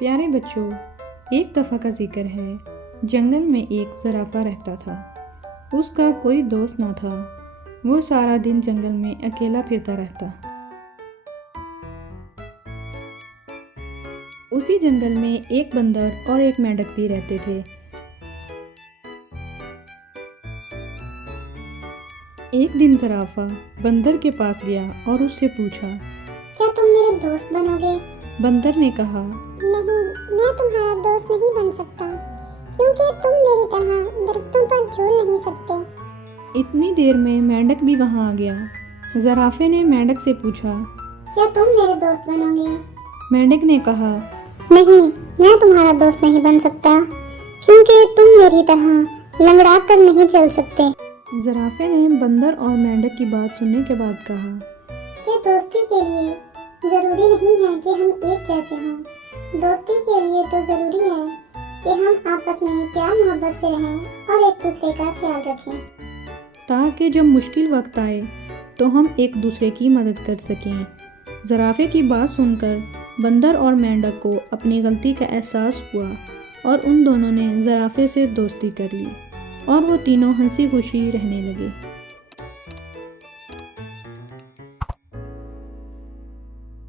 प्यारे बच्चों, एक दफ़ा का जिक्र है। जंगल में एक ज़राफ़ा रहता था। उसका कोई दोस्त ना था। वो सारा दिन जंगल में अकेला फिरता रहता। उसी जंगल में एक बंदर और एक मेंढक भी रहते थे। एक दिन ज़राफ़ा बंदर के पास गया और उससे पूछा, क्या तुम मेरे दोस्त बनोगे? बंदर ने कहा, नहीं, मैं तुम्हारा दोस्त नहीं बन सकता, क्योंकि तुम मेरी तरह दरख्तों पर झूल नहीं सकते। इतनी देर में मेंढक भी वहाँ आ गया। ज़राफ़े ने मेंढक से पूछा, क्या तुम मेरे दोस्त बनोगे? मेंढक ने कहा, नहीं, मैं तुम्हारा दोस्त नहीं बन सकता, क्योंकि तुम मेरी तरह लंगड़ा कर नहीं चल सकते। ज़राफ़े ने बंदर और मेंढक की बात सुनने के बाद कहा, कि दोस्ती के लिए जरूरी नहीं है कि हम एक जैसे हों। दोस्ती के लिए तो जरूरी है कि हम आपस में प्यार मोहब्बत से रहें और एक दूसरे का ख्याल रखें, ताकि जब मुश्किल वक्त आए तो हम एक दूसरे की मदद कर सकें। ज़राफ़े की बात सुनकर बंदर और मेंढक को अपनी गलती का एहसास हुआ और उन दोनों ने ज़राफ़े से दोस्ती कर ली और वो तीनों हंसी खुशी रहने लगे।